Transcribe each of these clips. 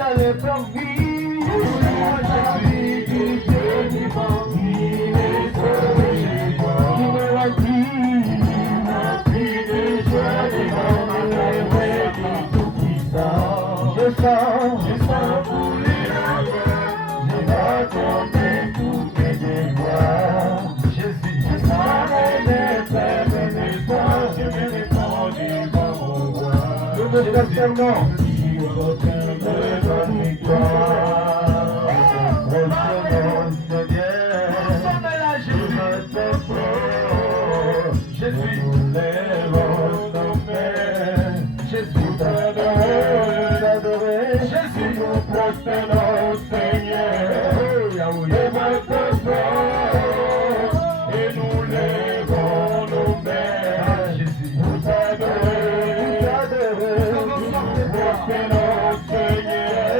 allais faire vivre. Jésus, qui Dieu vivant, il est sauvé. Il me l'a dit de joie devant le tout puissant. Je sens pour les larmes, je vais tomber toutes mes déboires. Jésus, je sens les faibles espoirs, je me réponds devant mon roi. Nous ne espérons de la victoire. Jésus, lève ton Père. Jésus, t'adorer. Jésus, nous prosternons au Seigneur. Et maintenant, et nous lèvons nos mains. Jésus, nous t'adorer. Nous prosternons au Seigneur.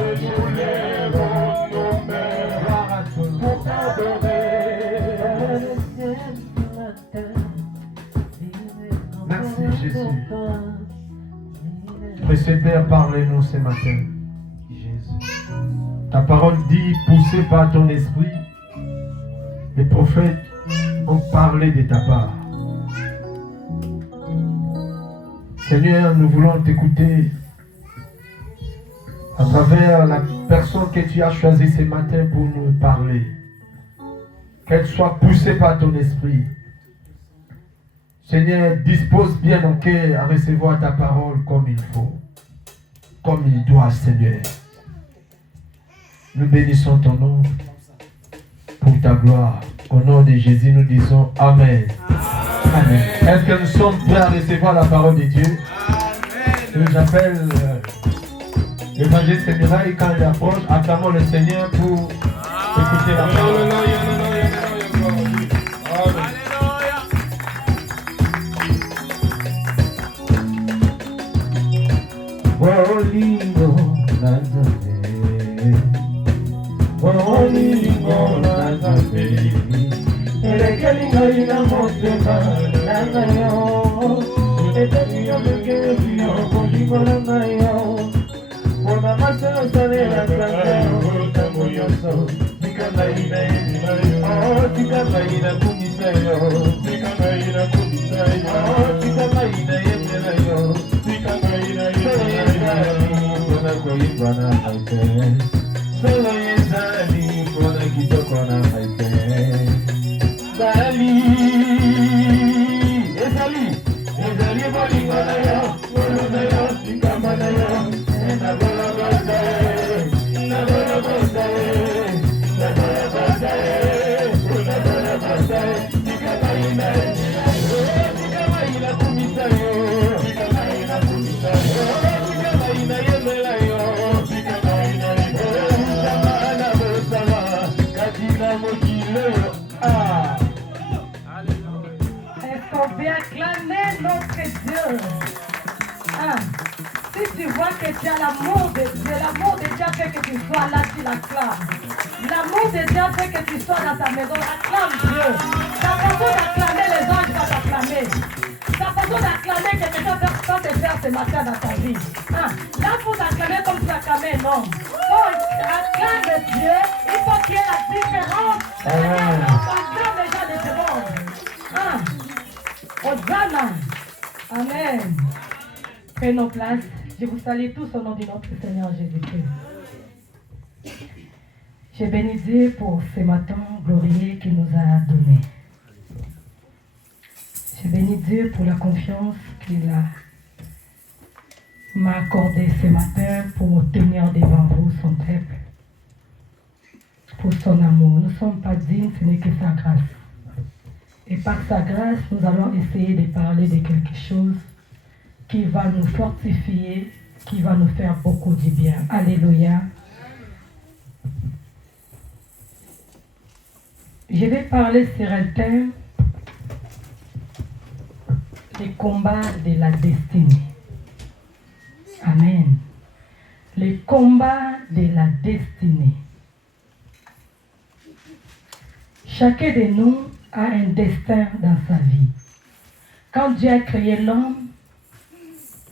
Et nous lèvons nos mains pour t'adorer. Merci Jésus. Précieux Père, parlez-nous ce matin. Jésus. Ta parole dit, poussé par ton esprit, les prophètes ont parlé de ta part. Seigneur, nous voulons t'écouter à travers la personne que tu as choisie ce matin pour nous parler. Qu'elle soit poussée par ton esprit. Seigneur, dispose bien mon cœur à recevoir ta parole comme il faut, comme il doit, Seigneur. Nous bénissons ton nom pour ta gloire. Au nom de Jésus, nous disons Amen. Amen. Est-ce que nous sommes prêts à recevoir la parole de Dieu? J'appelle l'évangéliste Mirail quand il approche. Acclamons le Seigneur pour écouter la parole. Bolingo Nazaré, Elekelinga ina motema nangayo, Etanio mekebio bolingo nangayo, Bona masero sanela kangayo, Tamoyoso, Tikanga ina emilayo, Tikanga ina kumisayo, Tikanga ina kumisayo, Tikanga ina emilayo, Tikanga ina emilayo, Bona koyibwa na haite, Solo yezali, Bona kitoko na haite, Zali, Ezali bolingo na yo, bolo na yo, tikamba na yo, na bola bosa na bola bosa na bola bosa na bola bosa tikamba ina tikamba ina kumisa yo, tikamba ina kumisa yo, tikamba ina yemela yo, tikamba ina yemela na bosa katina mokilo yo. Est-ce qu'on peut acclamer notre Dieu? Si tu vois que tu as l'amour de Dieu fait que tu sois là, tu l'acclames. L'amour de Dieu fait que tu sois dans ta maison, acclame Dieu. Ta façon d'acclamer, les anges vont t'acclamer. Ta façon d'acclamer, quelque chose va te faire ce matin dans ta vie. Là, il faut t'acclamer comme tu acclamais un homme. Oh, acclame Dieu, il faut qu'il y ait la différence. On acclame les gens de ce monde. Hosanna. Amen. Prenons place. Je vous salue tous au nom de notre Seigneur Jésus-Christ. Je bénis Dieu pour ce matin glorieux qu'il nous a donné. Je bénis Dieu pour la confiance qu'il m'a accordée ce matin pour me tenir devant vous, son peuple. Pour son amour. Nous ne sommes pas dignes, ce n'est que sa grâce. Et par sa grâce, nous allons essayer de parler de quelque chose qui va nous fortifier, qui va nous faire beaucoup du bien. Alléluia. Je vais parler sur un thème, les combats de la destinée. Amen. Les combats de la destinée. Chacun de nous a un destin dans sa vie. Quand Dieu a créé l'homme,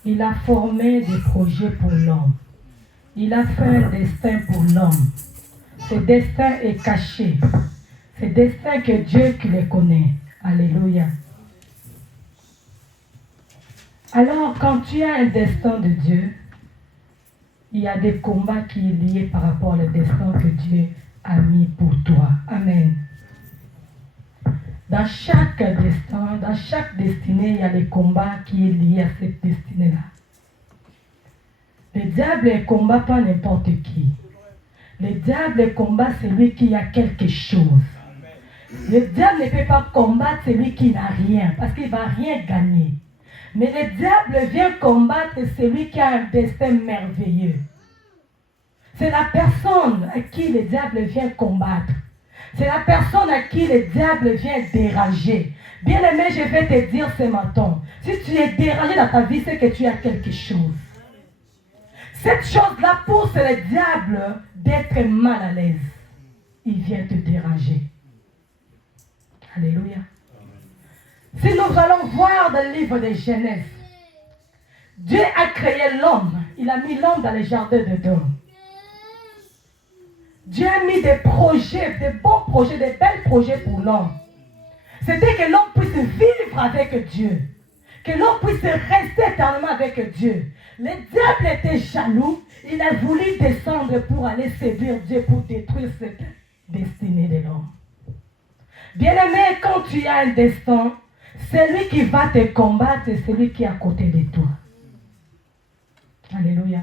Il a formé des projets pour l'homme. Il a fait un destin pour l'homme. Ce destin est caché. Ce destin que Dieu qui le connaît. Alléluia. Alors, quand tu as un destin de Dieu, il y a des combats qui sont liés par rapport au destin que Dieu a mis pour toi. Amen. Dans chaque destin, dans chaque destinée, il y a des combats qui sont liés à cette destinée-là. Le diable ne combat pas n'importe qui. Le diable combat celui qui a quelque chose. Le diable ne peut pas combattre celui qui n'a rien, parce qu'il ne va rien gagner. Mais le diable vient combattre celui qui a un destin merveilleux. C'est la personne à qui le diable vient combattre. C'est la personne à qui le diable vient déranger. Bien aimé, je vais te dire ce matin, si tu es dérangé dans ta vie, c'est que tu as quelque chose. Cette chose-là pousse le diable d'être mal à l'aise. Il vient te déranger. Alléluia. Si nous allons voir dans le livre de Genèse, Dieu a créé l'homme. Il a mis l'homme dans le jardin d'Éden. Dieu a mis des projets, des bons projets, des bels projets pour l'homme. C'était que l'homme puisse vivre avec Dieu. Que l'homme puisse rester éternellement avec Dieu. Le diable était jaloux. Il a voulu descendre pour aller séduire Dieu, pour détruire cette destinée de l'homme. Bien-aimé, quand tu as un destin, celui qui va te combattre, c'est celui qui est à côté de toi. Alléluia.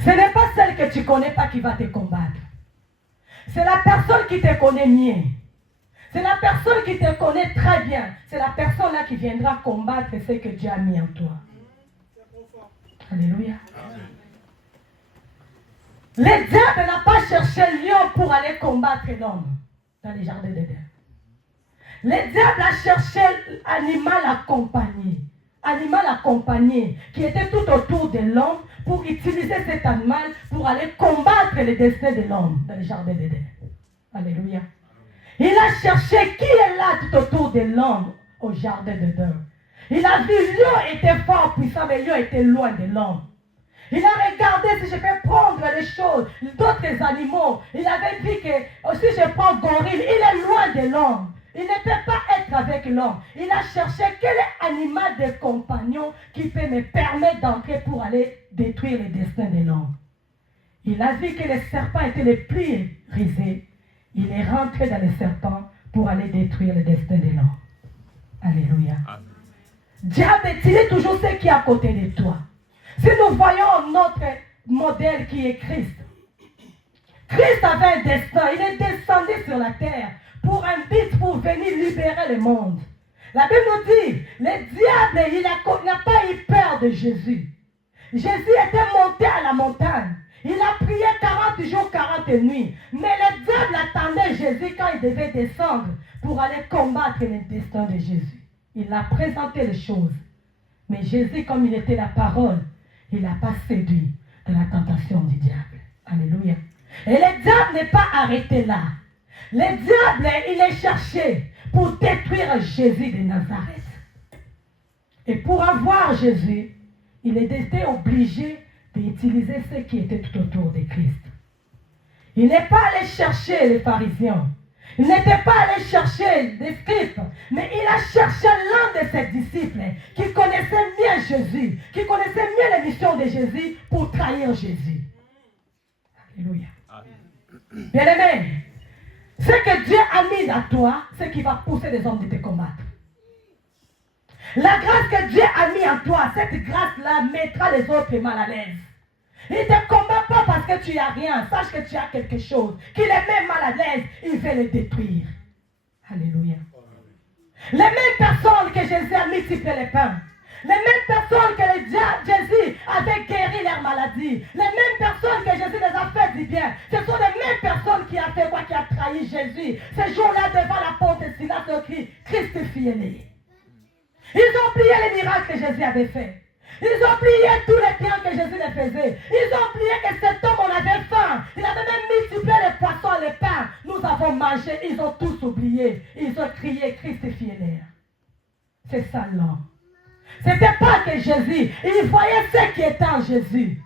Ce n'est pas celle que tu ne connais pas qui va te combattre. C'est la personne qui te connaît mieux. C'est la personne qui te connaît très bien. C'est la personne là qui viendra combattre ce que Dieu a mis en toi. Alléluia. Le diable n'a pas cherché lion pour aller combattre l'homme dans les jardins d'Éden. Le diable a cherché animal accompagné, qui était tout autour de l'homme pour utiliser cet animal pour aller combattre le destin de l'homme dans les jardins d'Éden. Alléluia. Il a cherché qui est là tout autour de l'homme au jardin d'Éden. Il a vu lion était fort puissant, mais lion était loin de l'homme. Il a regardé si je peux prendre les choses, d'autres animaux. Il avait dit que si je prends gorille, il est loin de l'homme. Il ne peut pas être avec l'homme. Il a cherché quel animal de compagnon qui peut me permettre d'entrer pour aller détruire le destin de l'homme. Il a vu que le serpent était le plus risé. Il est rentré dans le serpent pour aller détruire le destin de l'homme. Alléluia. Diable utilise toujours ce qui est à côté de toi. Si nous voyons notre modèle qui est Christ, Christ avait un destin. Il est descendu sur la terre pour un but, pour venir libérer le monde. La Bible nous dit, le diable, il n'a pas eu peur de Jésus. Jésus était monté à la montagne. Il a prié 40 jours, 40 nuits. Mais le diable attendait Jésus quand il devait descendre pour aller combattre le destin de Jésus. Il a présenté les choses. Mais Jésus, comme il était la parole, il n'a pas séduit de la tentation du diable. Alléluia. Et le diable n'est pas arrêté là. Le diable, il est cherché pour détruire Jésus de Nazareth. Et pour avoir Jésus, il était obligé d'utiliser ce qui était tout autour de Christ. Il n'est pas allé chercher les pharisiens. Il n'était pas allé chercher des scribes, mais il a cherché l'un de ses disciples qui connaissait bien Jésus, qui connaissait bien les missions de Jésus pour trahir Jésus. Alléluia. Bien-aimé, ce que Dieu a mis à toi, c'est qui va pousser les hommes de te combattre. La grâce que Dieu a mis en toi, cette grâce-là mettra les autres mal à l'aise. Il ne te combat pas parce que tu n'as rien. Sache que tu as quelque chose. Qu'il est même mal à l'aise, il veut le détruire. Alléluia. Les mêmes personnes que Jésus a multiplié les pains. Les mêmes personnes que Jésus avait guéri leur maladie. Les mêmes personnes que Jésus les a fait du bien. Ce sont les mêmes personnes qui ont fait quoi, qui a trahi Jésus. Ce jour-là, devant la porte de Silas, on crie, Christifiez-les. Ils ont oublié les miracles que Jésus avait fait. Ils ont oublié tous les biens que Jésus les faisait. Ils ont oublié que cet homme, on avait faim. Il avait même multiplié les poissons, les pains. Nous avons mangé. Ils ont tous oublié. Ils ont crié, Christifiez-les. C'est ça l'homme. Ce n'était pas que Jésus. Ils voyaient ce qui était en Jésus.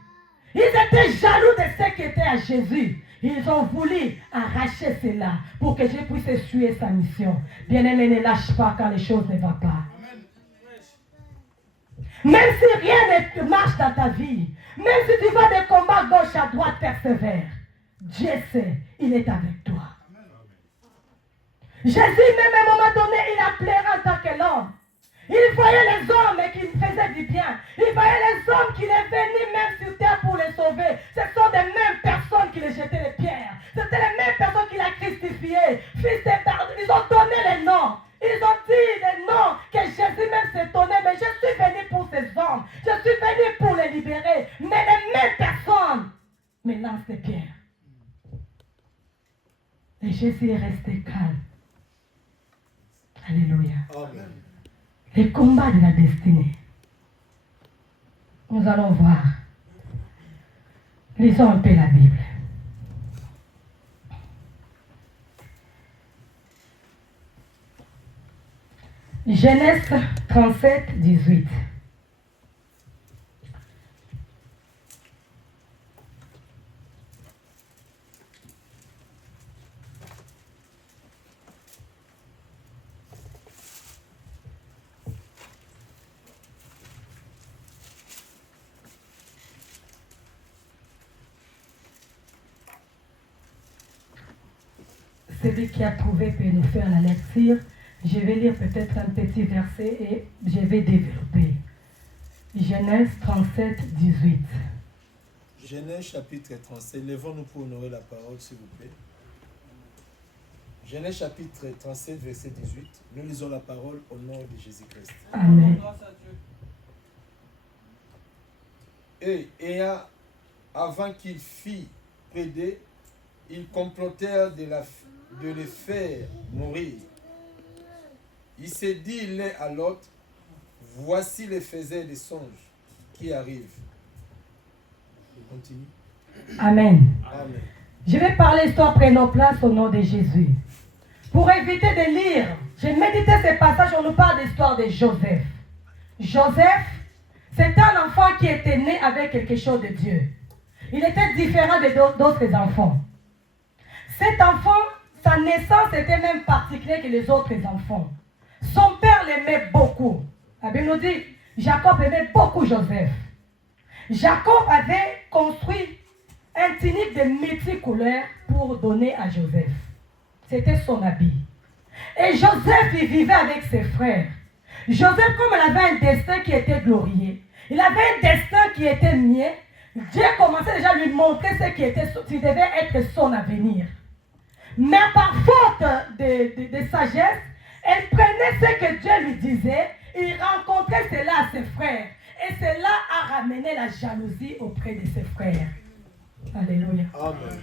Ils étaient jaloux de ce qui était à Jésus. Ils ont voulu arracher cela pour que Jésus puisse essuyer sa mission. Bien-aimé, ne lâche pas quand les choses ne vont pas. Même si rien ne marche dans ta vie, même si tu vas de combat gauche à droite, persévère. Dieu sait, il est avec toi. Jésus, même à un moment donné, il a pleuré en tant que l'homme. Il voyait les hommes qui faisaient du bien. Il voyait les hommes qui les venaient même sur terre pour les sauver. Ce sont des mêmes personnes qui les jetaient les pierres. C'était les mêmes personnes qui l'ont crucifié. Fils de père, ils ont donné les noms. Ils ont dit les noms que Jésus même s'étonnait. Mais je suis venu pour ces hommes. Je suis venu pour les libérer. Mais les mêmes personnes me lancent des pierres. Et Jésus est resté calme. Alléluia. Amen. Les combats de la destinée. Nous allons voir. Lisons un peu la Bible. Genèse 37, 18. Celui qui a trouvé peut nous faire la lecture. Je vais lire peut-être un petit verset et je vais développer. Genèse 37, 18. Genèse chapitre 37. Lèvons-nous pour honorer la parole, s'il vous plaît. Genèse chapitre 37, verset 18. Nous lisons la parole au nom de Jésus-Christ. Amen. Et avant qu'il fît près d'eux, ils complotèrent de les faire mourir. Il s'est dit l'un à l'autre, voici les faiseurs des songes qui arrivent. Je continue. Amen. Amen. Je vais parler histoire, prenons place au nom de Jésus. Pour éviter de lire, j'ai médité ces passages, on nous parle de l'histoire de Joseph. Joseph, c'est un enfant qui était né avec quelque chose de Dieu. Il était différent d'autres enfants. Cet enfant, sa naissance était même particulière que les autres enfants. Son père l'aimait beaucoup. La Bible nous dit, Jacob aimait beaucoup Joseph. Jacob avait construit un tunique de multicouleurs pour donner à Joseph. C'était son habit. Et Joseph, il vivait avec ses frères. Joseph, comme il avait un destin qui était glorieux, il avait un destin qui était mien, Dieu commençait déjà à lui montrer ce qui devait être son avenir. Mais par faute de sagesse, elle prenait ce que Dieu lui disait, il rencontrait cela à ses frères. Et cela a ramené la jalousie auprès de ses frères. Alléluia. Amen.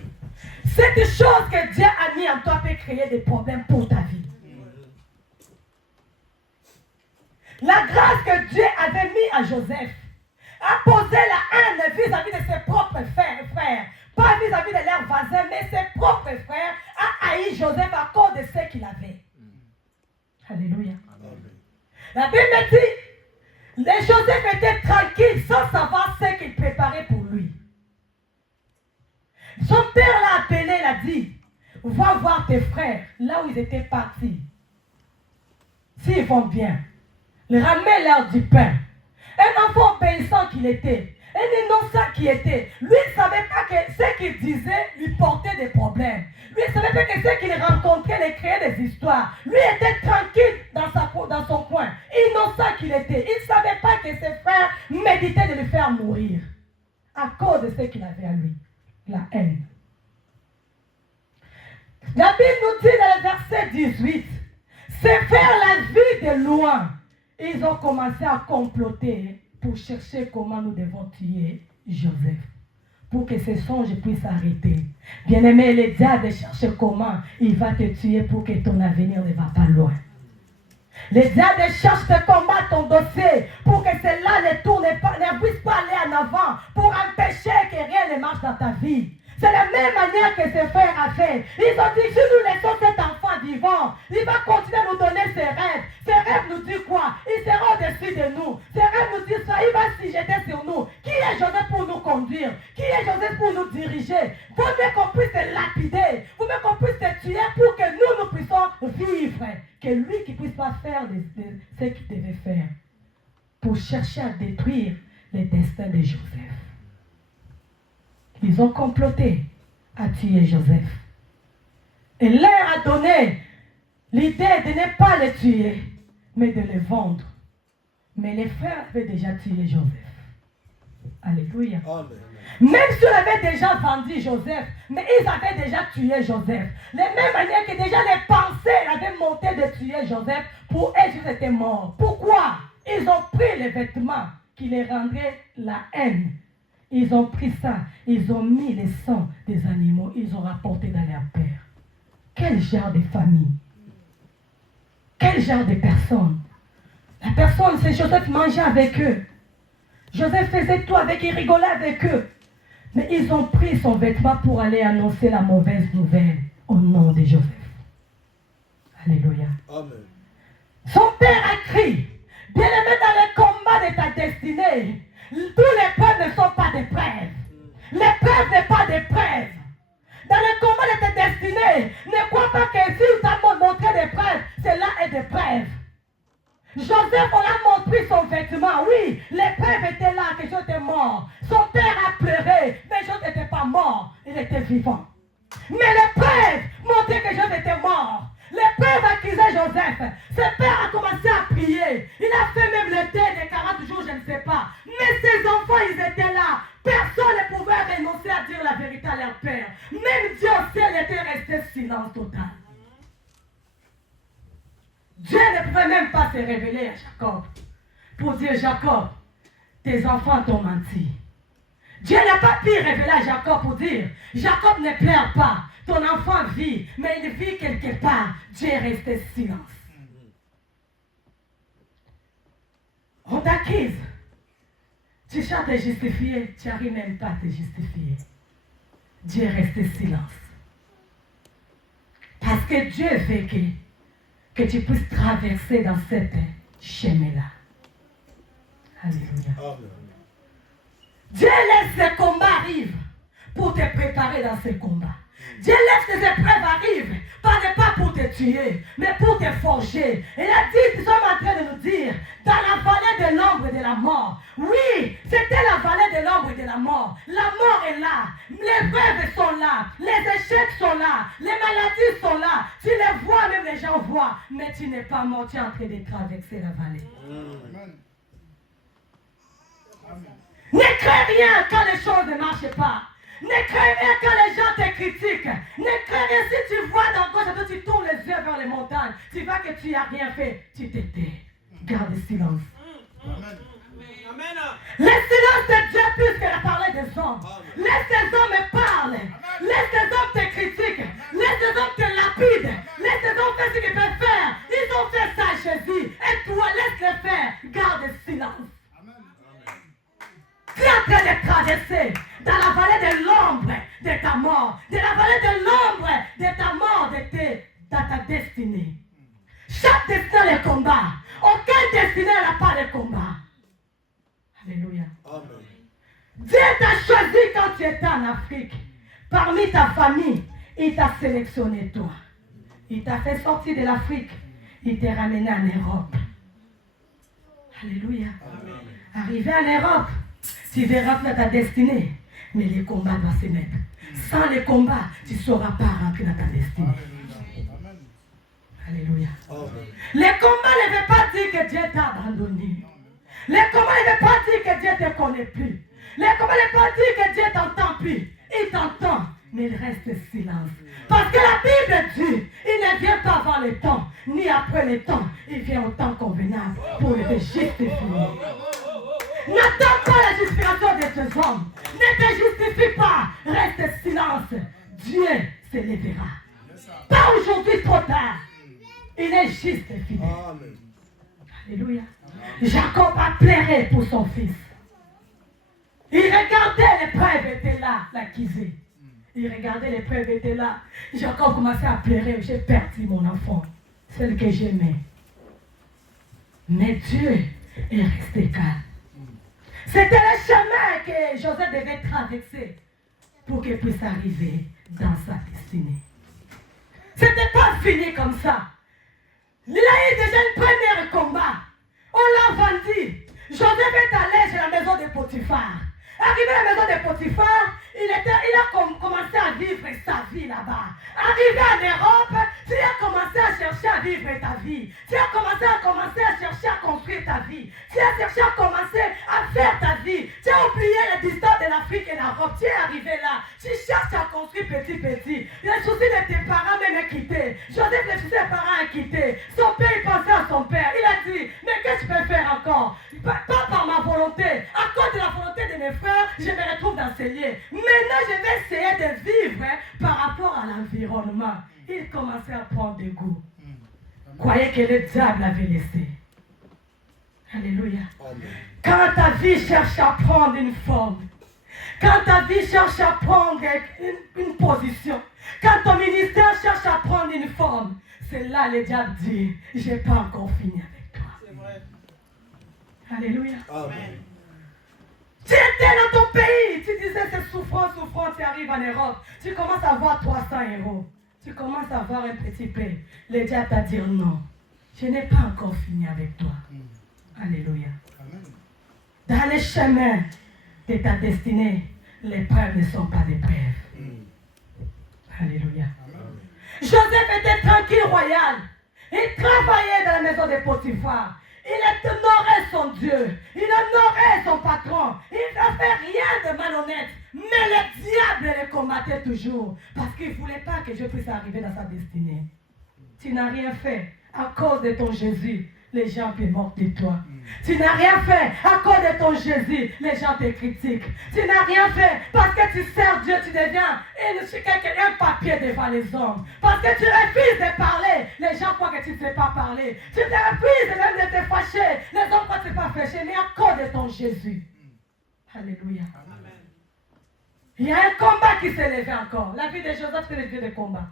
Cette chose que Dieu a mis en toi peut créer des problèmes pour ta vie. La grâce que Dieu avait mis à Joseph a posé la haine vis-à-vis de ses propres frères. Pas vis-à-vis de leurs voisins, mais ses propres frères a haï Joseph à cause de ce qu'il avait. Alléluia. Amen. La Bible dit, les Joseph étaient tranquilles sans savoir ce qu'il préparait pour lui. Son père l'a appelé, il a dit, va voir tes frères, là où ils étaient partis. S'ils vont bien, ramène-leur du pain. Un enfant obéissant qu'il était, un innocent qui était, lui il ne savait pas que ce qu'il disait lui portait des problèmes. Lui il ne savait pas que ce qu'il rencontrait lui créait des histoires. Lui était tranquille dans son coin, innocent qu'il était. Il ne savait pas que ses frères méditaient de le faire mourir à cause de ce qu'il avait à lui. La haine. La Bible nous dit dans le verset 18, c'est faire la vie de loin. Ils ont commencé à comploter pour chercher comment nous devons tuer Joseph. Pour que ces songes puissent arrêter. Bien-aimé, le diable cherche comment il va te tuer pour que ton avenir ne va pas loin. Le diable cherche de combattre ton dossier pour que cela ne puisse pas aller en avant, pour empêcher que rien ne marche dans ta vie. C'est la même manière que ses frères ont fait. Ils ont dit, si nous laissons cet enfant vivant, il va continuer à nous donner ses rêves. Ses rêves nous disent quoi? Il sera au-dessus de nous. Ses est Joseph pour nous conduire? Qui est Joseph pour nous diriger? Vous voulez qu'on puisse te lapider? Vous voulez qu'on puisse te tuer pour que nous puissions vivre? Que lui qui ne puisse pas faire ce qu'il devait faire pour chercher à détruire le destin de Joseph. Ils ont comploté à tuer Joseph. Et leur a donné l'idée de ne pas le tuer, mais de le vendre. Mais les frères avaient déjà tué Joseph. Alléluia. Amen. Même s'ils avaient déjà vendu Joseph, mais ils avaient déjà tué Joseph. De la même manière que déjà les pensées avaient monté de tuer Joseph, pour eux, ils étaient morts. Pourquoi? Ils ont pris les vêtements qui les rendraient la haine. Ils ont pris ça, ils ont mis les sangs des animaux, ils ont rapporté dans leur père. Quel genre de famille? Quel genre de personne? La personne, c'est Joseph mangeait avec eux. Joseph faisait tout avec eux, il rigolait avec eux. Mais ils ont pris son vêtement pour aller annoncer la mauvaise nouvelle au nom de Joseph. Alléluia. Amen. Son père a crié, bien-aimé, dans le combat de ta destinée, tous les preuves ne sont pas des preuves. L'épreuve n'est pas d'épreuve. Dans le combat de ta destinée, ne crois pas que si tu as montré des preuves, cela est des preuves. Joseph, on a montré son vêtement. Oui, l'épreuve était là, que Joseph était mort. Son père a pleuré, mais Joseph n'était pas mort, il était vivant. Mais l'épreuve montrait que Joseph était mort. L'épreuve accusait Joseph. Ses pères a commencé à prier. Il a fait même le deuil de 40 jours, je ne sais pas. Mais ses enfants, ils étaient là. Personne ne pouvait renoncer à dire la vérité à leur père. Même Dieu au ciel était resté silence total. Dieu ne pouvait même pas se révéler à Jacob pour dire, Jacob, tes enfants t'ont menti. Dieu n'a pas pu révéler à Jacob pour dire, Jacob ne pleure pas, ton enfant vit, mais il vit quelque part. Dieu est resté silence. On t'accuse. Tu cherches à te justifier, tu n'arrives même pas à te justifier. Dieu est resté silence. Parce que Dieu veut que tu puisses traverser dans cette chemin-là. Alléluia. Amen. Dieu laisse ce combat arriver pour te préparer dans ce combat. Dieu laisse que ces épreuves arrivent, pas pour te tuer, mais pour te forger. Et il a dit, nous sommes en train de nous dire, dans la vallée de l'ombre et de la mort. Oui, c'était la vallée de l'ombre et de la mort. La mort est là, les épreuves sont là, les échecs sont là, les maladies sont là. Tu les vois, même les gens voient, mais tu n'es pas mort, tu es en train de traverser la vallée. Amen. Ne crains rien quand les choses ne marchent pas. Ne crains rien quand les gens te critiquent. Ne crains rien si tu vois dans gauche et tu tournes les yeux vers les montagnes. Tu vois que tu n'as rien fait. Tu te tais. Garde le silence. Amen. Le silence de Dieu plus que la parole des hommes. Laisse tes hommes parler. Laisse tes hommes te critiquent. Laisse tes hommes te lapident. Laisse tes hommes faire ce qu'ils peuvent faire. Ils ont fait ça à Jésus. Et toi, laisse-les faire. Garde le silence. Tu es en train de traverser dans la vallée de l'ombre de ta mort, de la vallée de l'ombre de ta mort, dans ta destinée. Chaque destinée a le combat. Aucun destiné n'a pas le combat. Alléluia. Amen. Dieu t'a choisi quand tu étais en Afrique. Parmi ta famille, il t'a sélectionné toi. Il t'a fait sortir de l'Afrique. Il t'a ramené en Europe. Alléluia. Amen. Arrivé en Europe, tu verras dans ta destinée, mais les combats doivent se mettre. Sans les combats, tu ne sauras pas rentrer dans ta destinée. Alléluia. Les combats ne veulent pas dire que Dieu t'a abandonné. Les combats ne veulent pas dire que Dieu ne te connaît plus. Les combats ne veulent pas dire que Dieu t'entend plus. Il t'entend, mais il reste silence. Parce que la Bible dit, il ne vient pas avant le temps, ni après le temps. Il vient au temps convenable pour te justifier. N'attends pas la justification de ces hommes. Ne te justifie pas. Reste silence. Dieu se lèvera. Pas aujourd'hui, trop tard. Il est juste et fidèle. Amen. Alléluia. Jacob a pleuré pour son fils. Il regardait, l'épreuve était là, l'accusé. Il regardait, l'épreuve était là. Jacob commençait à pleurer. J'ai perdu mon enfant, celle que j'aimais. Mais Dieu est resté calme. C'était le chemin Joseph devait traverser pour qu'il puisse arriver dans sa destinée. Ce n'était pas fini comme ça. Il a eu déjà un premier combat. On l'a vendu. Joseph est allé chez la maison de Potiphar. Arrivé à la maison de Potiphar, il a commencé à vivre sa vie là-bas. Arrivé en Europe, tu as commencé à chercher à vivre ta vie. Tu as commencé à chercher à construire ta vie. Tu as cherché à commencer à faire ta vie. Tu as oublié la distance de l'Afrique et l'Europe. Tu es arrivé là. Tu cherches à construire petit. Les soucis de tes parents même quittés. Joseph, les soucis des parents ont quitté. Son père, il pensait à son père. Il a dit, mais qu'est-ce que je peux faire encore? Pas par ma volonté. À cause de la volonté de mes frères, je me retrouve dans ces lieux. Maintenant, je vais essayer de vivre par rapport à l'environnement. Il commençait à prendre des goûts. Croyez que le diable l'avait laissé. Alléluia. Amen. Quand ta vie cherche à prendre une forme, quand ta vie cherche à prendre une position, quand ton ministère cherche à prendre une forme, c'est là le diable dit, je n'ai pas encore fini avec toi. C'est vrai. Alléluia. Amen. Tu étais dans ton pays, tu disais c'est souffrant, tu arrives en Europe, tu commences à avoir 300 €. Tu commences à avoir un petit peu. Le diable t'a dit non, je n'ai pas encore fini avec toi. Alléluia. Amen. Dans les chemins de ta destinée, les preuves ne sont pas des preuves. Alléluia. Amen. Joseph était tranquille, royal. Il travaillait dans la maison de Potiphar. Il honorait son Dieu. Il honorait son patron. Il ne fait rien de malhonnête. Mais le diable le combattait toujours. Parce qu'il ne voulait pas que je puisse arriver dans sa destinée. Tu n'as rien fait. À cause de ton Jésus, les gens te moquent de toi. Tu n'as rien fait. À cause de ton Jésus, les gens te critiquent. Tu n'as rien fait. Parce que tu sers Dieu, tu deviens un papier devant les hommes. Parce que tu refuses de parler. Les gens croient que tu ne sais pas parler. Tu te refuses même de te fâcher. Les hommes croient que tu ne sais pas fâcher. Mais à cause de ton Jésus. Alléluia. Amen. Il y a un combat qui s'est levé encore. La vie de Joseph, c'est le vie de combat.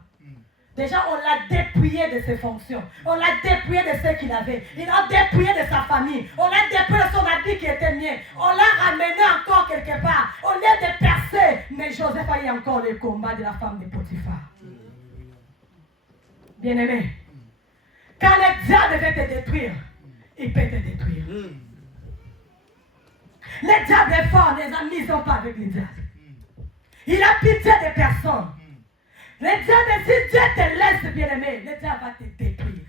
Déjà, on l'a dépouillé de ses fonctions. On l'a dépouillé de ce qu'il avait. Il l'a dépouillé de sa famille. On l'a dépouillé de son habit qui était mien. On l'a ramené encore quelque part. On est de percer. Mais Joseph a eu encore le combat de la femme de Potiphar. Bien-aimé, quand le diable veut te détruire, il peut te détruire. Le diable est fort, les amis ne sont pas avec le diable. Il a pitié des personnes. Le diable, si Dieu te laisse, bien-aimé, le diable va te détruire.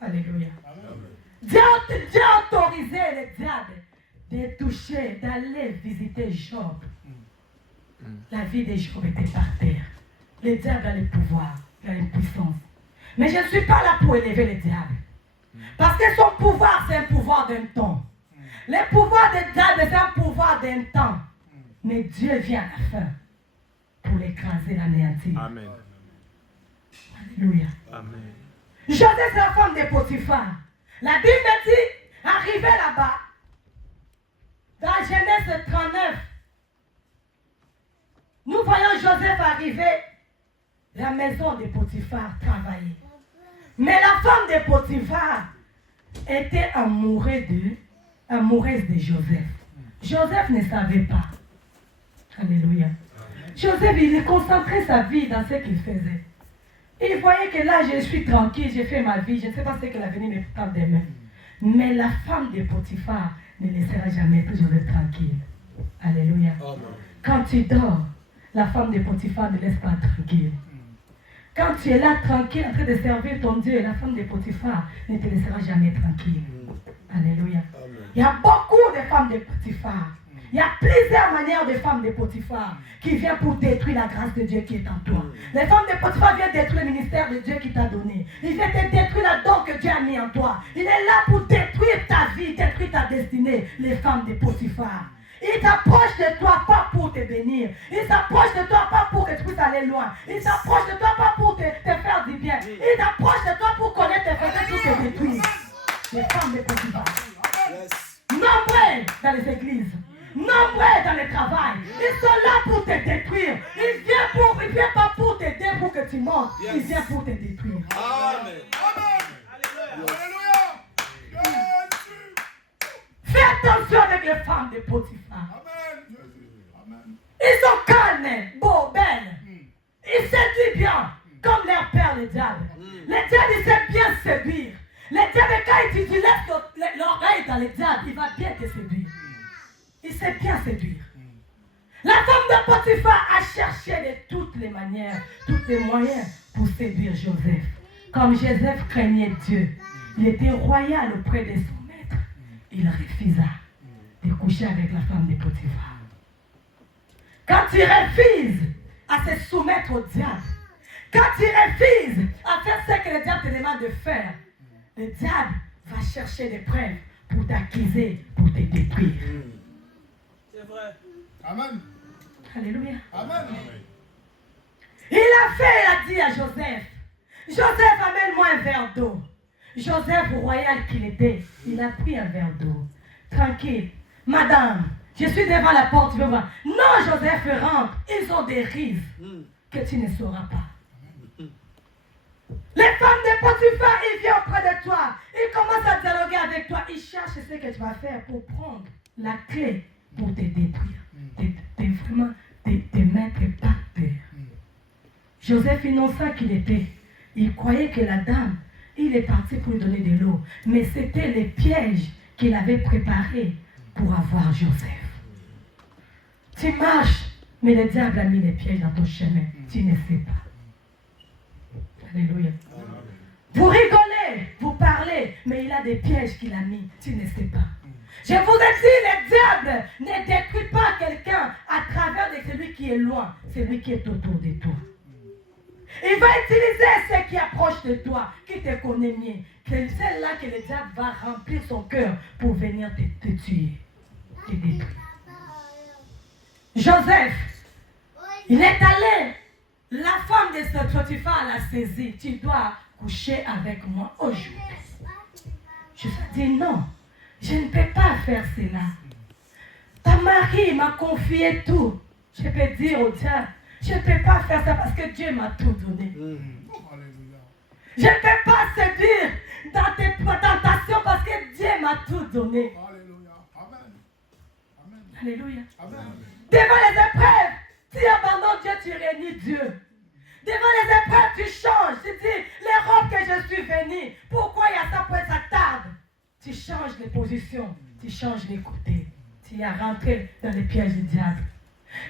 Alléluia. Dieu a autorisé le diable de toucher, d'aller visiter Job. La vie de Job était par terre. Le diable a le pouvoir, il a une puissance. Mais je ne suis pas là pour élever le diable. Parce que son pouvoir, c'est un pouvoir d'un temps. Le pouvoir du diable, c'est un pouvoir d'un temps. Mais Dieu vient à la fin pour l'écraser, l'anéantir. Amen. Alléluia. Amen. Joseph, c'est la femme de Potiphar. La Bible dit, arrivé là-bas, dans Genèse 39, nous voyons Joseph arriver à la maison de Potiphar travailler. Mais la femme de Potiphar était amoureuse de Joseph. Joseph ne savait pas. Alléluia. Joseph, il concentrait sa vie dans ce qu'il faisait. Il voyait que là, je suis tranquille, j'ai fait ma vie, je ne sais pas ce que l'avenir me prend demain. Mais la femme de Potiphar ne laissera jamais toujours être tranquille. Alléluia. Amen. Quand tu dors, la femme de Potiphar ne laisse pas tranquille. Quand tu es là tranquille en train de servir ton Dieu, la femme de Potiphar ne te laissera jamais tranquille. Alléluia. Amen. Il y a beaucoup de femmes de Potiphar. Il y a plusieurs manières de femmes de Potiphar qui viennent pour détruire la grâce de Dieu qui est en toi. Les femmes de Potiphar viennent détruire le ministère de Dieu qui t'a donné. Il vient te détruire la don que Dieu a mis en toi. Il est là pour détruire ta vie, détruire ta destinée. Les femmes de Potiphar. Il s'approche de toi pas pour te bénir. Il s'approche de toi pas pour que tu puisses aller loin. Il s'approche de toi pas pour te faire du bien. Il s'approche de toi pour connaître tes faits pour te détruire. Les femmes de Potiphar. Yes. Nombreux dans les églises. Nombreux dans le travail. Ils sont là pour te détruire. Ils viennent pas pour t'aider pour que tu montes. Ils viennent pour te détruire. Amen. Fais attention avec les femmes de Potiphar. Ils sont calmes, beaux, belles. Ils séduisent bien, comme leur père, le diable. Le diable, il sait bien séduire. Le diable, quand il laisse l'oreille dans le diable, il va bien te séduire. Il sait bien séduire. La femme de Potiphar a cherché de toutes les manières, tous les moyens pour séduire Joseph. Comme Joseph craignait Dieu, il était royal auprès de son maître. Il refusa de coucher avec la femme de Potiphar. Quand tu refuses à se soumettre au diable, quand tu refuses à faire ce que le diable te demande de faire, le diable va chercher des preuves pour t'accuser, pour te détruire. C'est vrai. Amen. Alléluia. Amen. Il a dit à Joseph, Joseph, amène-moi un verre d'eau. Joseph, royal qu'il était, il a pris un verre d'eau. Tranquille. Madame, je suis devant la porte, tu veux voir. Non, Joseph, rentre. Ils ont des rives que tu ne sauras pas. Les femmes de Potiphar, ils viennent auprès de toi. Ils commencent à dialoguer avec toi. Ils cherchent ce que tu vas faire pour prendre la clé pour te détruire. Vraiment, te mettre par terre. Joseph, innocent qu'il était, il croyait que la dame, il est parti pour lui donner de l'eau. Mais c'était les pièges qu'il avait préparés pour avoir Joseph. Tu marches, mais le diable a mis les pièges dans ton chemin. Tu ne sais pas. Alléluia. Vous rigolez, vous parlez, mais il a des pièges qu'il a mis. Tu ne sais pas. Je vous ai dit, le diable ne détruit pas quelqu'un à travers de celui qui est loin, celui qui est autour de toi. Il va utiliser ce qui approche de toi, qui te connaît mieux. C'est celle-là que le diable va remplir son cœur pour venir te tuer, te détruire. Joseph, il est allé. La femme de ce Potiphar l'a saisi. Tu dois coucher avec moi aujourd'hui. Je lui ai dit non, je ne peux pas faire cela. Ta mari m'a confié tout. Je peux dire au diable, je ne peux pas faire ça parce que Dieu m'a tout donné. Je ne peux pas séduire dans tes tentations parce que Dieu m'a tout donné. Alléluia. Devant les épreuves, tu abandonnes Dieu, tu réunis Dieu. Devant les épreuves, tu changes. Tu dis, les robes que je suis venu, pourquoi il y a ça pour être ça tarde? Tu changes les positions, tu changes les côtés. Tu es rentré dans les pièges du diable.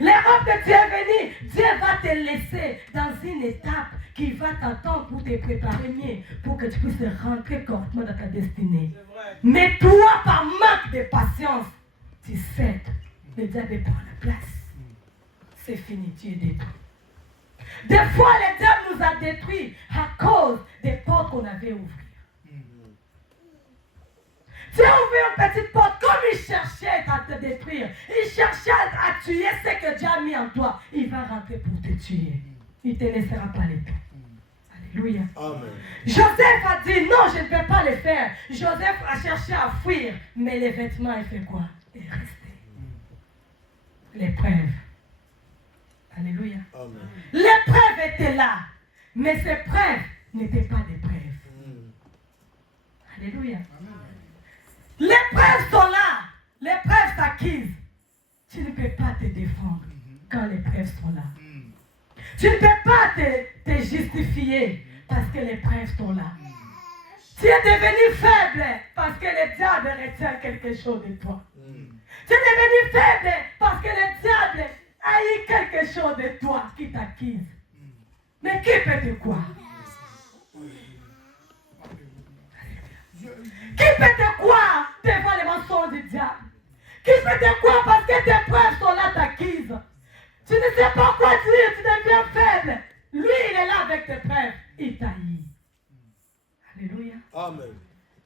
Les robes que tu es venu, Dieu va te laisser dans une étape qui va t'attendre pour te préparer mieux, pour que tu puisses rentrer correctement dans ta destinée. Mais toi, par manque de patience, tu cèdes. Le diable prend la place. C'est fini, tu es détruit. Des fois, le diable nous a détruits à cause des portes qu'on avait ouvertes. Tu as ouvert une petite porte, comme il cherchait à te détruire, il cherchait à tuer ce que Dieu a mis en toi. Il va rentrer pour te tuer. Il ne te laissera pas les paix. Alléluia. Amen. Joseph a dit non, je ne peux pas le faire. Joseph a cherché à fuir, mais les vêtements, il fait quoi? Il est resté. L'épreuve. Alléluia. Amen. L'épreuve était là, mais ces preuves n'étaient pas des preuves. Alléluia. Amen. Les preuves sont là. Les preuves s'acquisent. Tu ne peux pas te défendre quand les preuves sont là. Tu ne peux pas te justifier parce que les preuves sont là. Tu es devenu faible parce que le diable retient quelque chose de toi. Tu es devenu faible parce que le diable a eu quelque chose de toi qui t'acquise. Mais qui peut te croire? Qui peut te croire devant les mensonges du diable? Qui peut te croire parce que tes preuves sont là t'acquises? Tu ne sais pas quoi dire, tu deviens faible. Lui, il est là avec tes preuves. Il t'haït. Alléluia. Amen.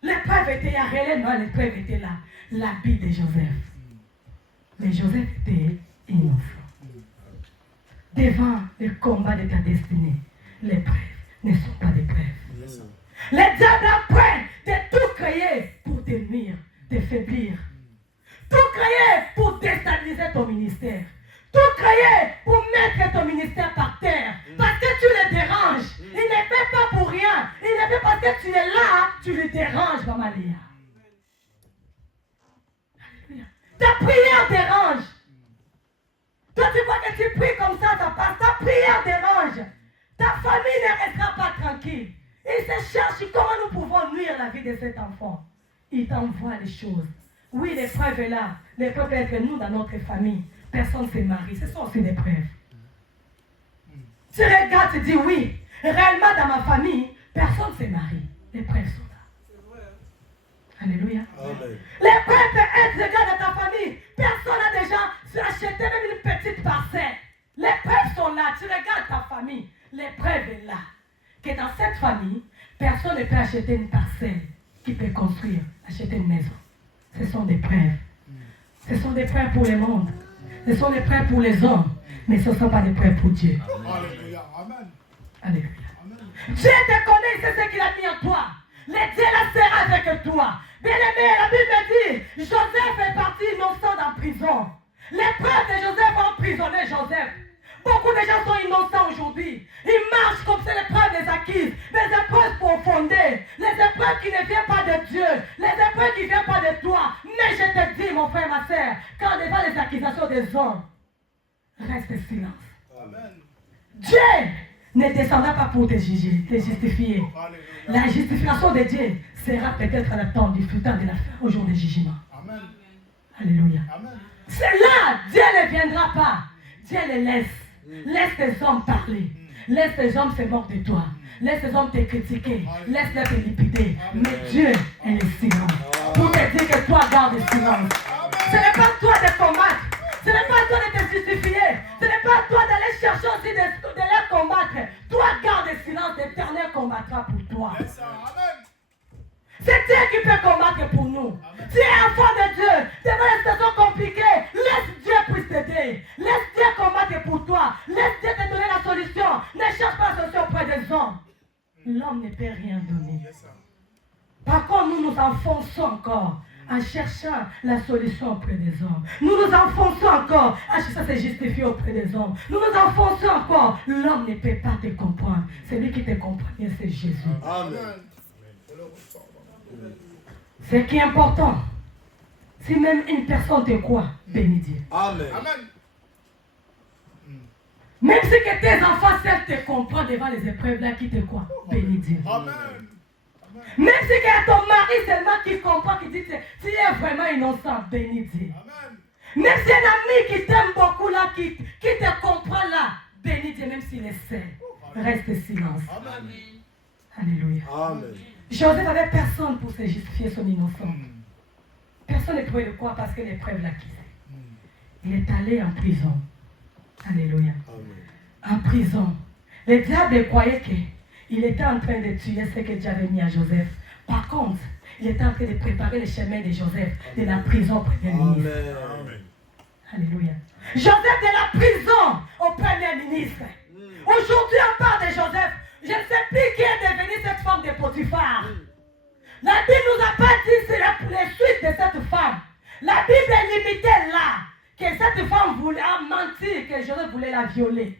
L'épreuve était là, réellement l'épreuve était là. L'habit de Joseph. Mais Joseph était innocent. Devant le combat de ta destinée, les preuves ne sont pas des preuves. Le diable est prêt de tout créer pour te nuire, te faiblir. Tout créer pour déstabiliser ton ministère. Tout créer pour mettre ton ministère par terre. Parce que tu le déranges. Il ne fait pas pour rien. Il ne fait parce que tu es là, tu le déranges, Maman Léa. Alléluia. Ta prière dérange. Toi, tu crois se cherche comment nous pouvons nuire la vie de cet enfant. Il t'envoie les choses. Oui, l'épreuve est là. L'épreuve peut être nous dans notre famille. Personne ne se marie. Ce sont aussi des preuves. Tu regardes, tu dis oui. Réellement, dans ma famille, personne ne se marie. Les preuves sont là. Alléluia. Amen. Les preuves peuvent être, regarde dans ta famille. Personne n'a déjà acheté même une petite parcelle. Les preuves sont là. Tu regardes ta famille. Les preuves est là. Que dans cette famille, personne ne peut acheter une parcelle qui peut construire, acheter une maison. Ce sont des preuves. Ce sont des preuves pour le monde. Ce sont des preuves pour les hommes. Mais ce ne sont pas des preuves pour Dieu. Alléluia. Amen. Alléluia. Amen. Dieu te connaît, c'est ce qu'il a mis en toi. Le Dieu là sera avec toi. Bien aimé, la Bible dit, Joseph est parti innocent en prison. Les preuves de Joseph ont emprisonné Joseph. Beaucoup de gens sont innocents aujourd'hui. Ils marchent comme c'est l'épreuve des acquises, les épreuves profondées, les épreuves qui ne viennent pas de Dieu, les épreuves qui ne viennent pas de toi. Mais je te dis, mon frère, ma soeur, quand devant les accusations des hommes, reste silence. Amen. Dieu ne descendra pas pour te juger, te justifier. Alléluia. La justification de Dieu sera peut-être à la temps du fruit de la fin, au jour du jugement. Amen. Alléluia. Amen. C'est là, Dieu ne viendra pas. Dieu les laisse. Laisse tes hommes parler. Laisse tes hommes se moquer de toi. Laisse tes hommes te critiquer. Laisse-les te lipider. Mais Dieu est le silence. Pour te dire que toi garde le silence. Ce n'est pas toi de combattre. Ce n'est pas toi de te justifier. Ce n'est pas toi d'aller chercher aussi de les combattre. Toi garde le silence. L'Éternel combattra pour toi. Yes, sir. Amen. C'est Dieu qui peut combattre pour nous. Tu es enfant de Dieu. Devant les situations compliquées, laisse Dieu puisse t'aider. Laisse Dieu combattre pour toi. Laisse Dieu te donner la solution. Ne cherche pas la solution auprès des hommes. L'homme ne peut rien donner. Yes, sir. Par contre, nous nous enfonçons encore en cherchant la solution auprès des hommes. Nous nous enfonçons encore à chercher à se justifier auprès des hommes. Nous nous enfonçons encore. L'homme ne peut pas te comprendre. Celui qui te comprend bien, c'est Jésus. Amen. Ce qui est important, si même une personne te croit, bénis Dieu. Amen. Amen. Même si que tes enfants seuls te comprennent devant les épreuves là qui te croient, bénis Dieu. Amen. Même si que ton mari seulement qui comprend, qui dit que tu es vraiment innocent, bénis Dieu. Amen. Même si un ami qui t'aime beaucoup là, qui te comprend là, bénis Dieu, même s'il est seul. Reste silence. Amen. Alléluia. Amen. Joseph n'avait personne pour se justifier son innocence. Personne ne pouvait le croire parce que l'épreuve l'a quitté. Il est allé en prison. Alléluia. Amen. En prison. Le diable croyait qu'il était en train de tuer ce que Dieu avait mis à Joseph. Par contre, il était en train de préparer le chemin de Joseph de la prison au premier ministre. Amen. Alléluia. Joseph de la prison au premier ministre. Aujourd'hui, on parle de Joseph. Je ne sais plus qui est devenue cette femme de Potiphar. La Bible nous a pas dit c'est les suites de cette femme. La Bible est limitée là. Que cette femme voulait mentir, que Joseph voulait la violer.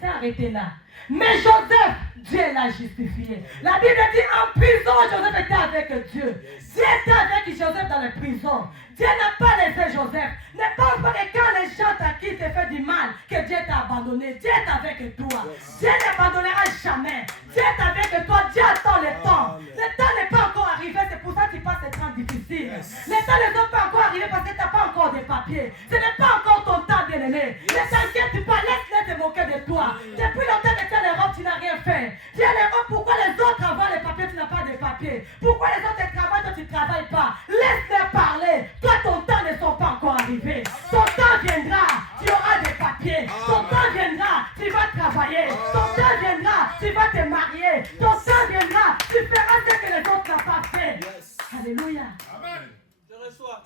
C'est arrêté là. Mais Joseph, Dieu l'a justifié. La Bible dit en prison, Joseph était avec Dieu. Dieu était avec Joseph dans la prison. Dieu n'a pas laissé Joseph. Ne pense pas que quand les gens qui te fait du mal, que Dieu t'a abandonné. Dieu est avec toi. Dieu n'abandonnera jamais. Dieu est avec toi. Dieu attend le temps. Le temps n'est pas encore arrivé. C'est pour ça que tu passes des temps difficiles. Le temps n'est pas encore arrivé parce que tu n'as pas encore de papiers. Ce n'est pas encore ton temps, bien-aimé. Ne t'inquiète pas. Laisse-les te moquer de toi. Depuis longtemps que tu es en Europe, tu n'as rien fait. Tu es en Europe, pourquoi les autres avaient les papiers, tu n'as pas de papiers? Pourquoi les autres travaillent, toi tu ne travailles pas? Laisse-les parler. Toi, ton temps ne sont pas encore arrivés. Ton temps viendra, tu auras des papiers. Ton temps viendra, tu vas travailler. Ton temps viendra, tu vas te marier. Ton temps viendra, tu feras ce que les autres n'ont pas fait. Alléluia. Amen.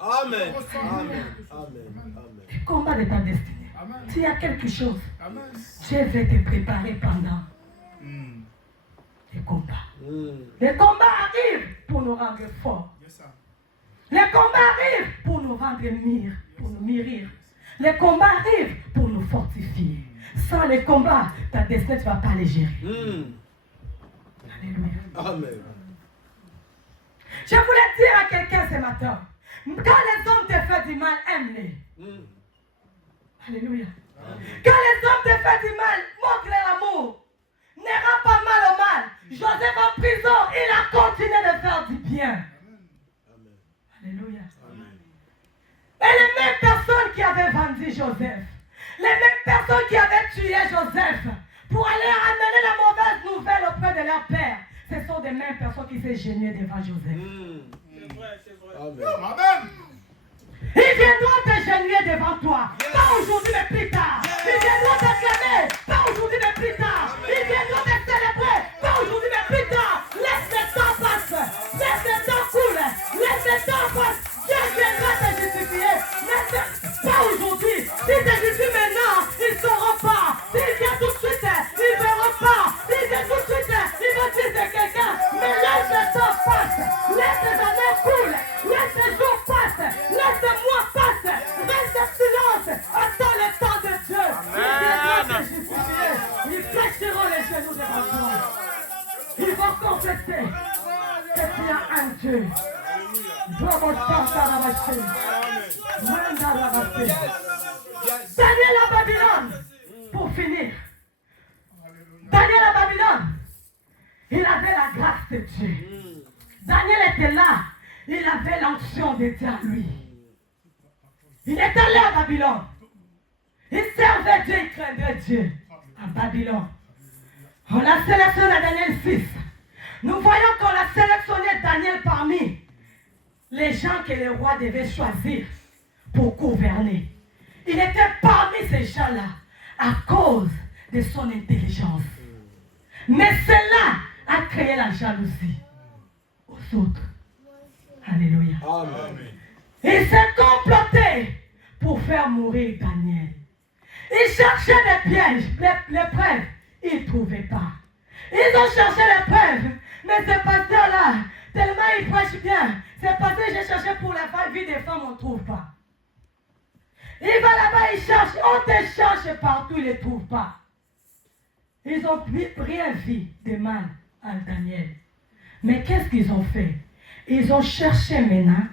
Amen. Amen. Amen. Amen. Le combat de ta destinée. Amen. S'il y a quelque chose, Amen. Dieu veut te préparer pendant les combats. Les combats arrivent pour nous rendre forts. Yes, sir. Les combats arrivent pour nous rendre pour nous mûrir. Les combats arrivent pour nous fortifier. Sans les combats, ta destinée, tu ne vas pas les gérer. Alléluia. Amen. Je voulais dire à quelqu'un ce matin, quand les hommes te font du mal, aime-les. Alléluia. Quand les hommes te font du mal, montre-les l'amour. Ne rends pas mal au mal. Joseph en prison, il a continué de faire du bien. Amen. Alléluia. Amen. Et les mêmes personnes qui avaient vendu Joseph, les mêmes personnes qui avaient tué Joseph pour aller amener la mauvaise nouvelle auprès de leur père, ce sont des mêmes personnes qui s'est gênées devant Joseph. C'est vrai, c'est vrai. Amen. Amen. Ils viendront te genouiller devant toi. Pas aujourd'hui, mais plus tard. Ils viendront t'acclamer. Pas aujourd'hui, mais plus tard. Ils viendront te célébrer. Pas aujourd'hui, mais plus tard. Laisse le temps passer. Laisse le temps couler. Laisse le temps passer. Dieu viendra te justifier. Mais pas aujourd'hui. Si te justifie maintenant, ils ne sauront pas. S'ils viennent tout de suite, ils ne verront pas. S'ils viennent tout de suite, ils vont dire c'est quelqu'un. Mais laisse le temps passer. Laisse les années couler. Laisse les jours passer. Laisse le mois passer. Reste en silence. Attends le temps de Dieu. Ils viendront te justifier. Ils fléchiront les genoux devant toi. Ils vont confesser que tu as un Dieu. Daniel à Babylone, pour finir. Daniel à Babylone, il avait la grâce de Dieu. Daniel était là, il avait l'onction de Dieu à lui. Il était là à Babylone. Il servait Dieu, il craignait Dieu à Babylone. On a sélectionné Daniel 6. Nous voyons qu'on a sélectionné Daniel parmi les gens que le roi devait choisir pour gouverner. Il était parmi ces gens-là à cause de son intelligence. Mais cela a créé la jalousie aux autres. Alléluia. Amen. Il s'est comploté pour faire mourir Daniel. Ils cherchaient des pièges, les preuves. Ils ne trouvaient pas. Ils ont cherché les preuves. Mais ce pasteur-là, tellement il prêche bien, c'est parce que j'ai cherché pour la vie des femmes, on ne trouve pas. Il va là-bas, il cherche, on te cherche partout, il ne les trouve pas. Ils n'ont rien vu de mal à Daniel. Mais qu'est-ce qu'ils ont fait? Ils ont cherché maintenant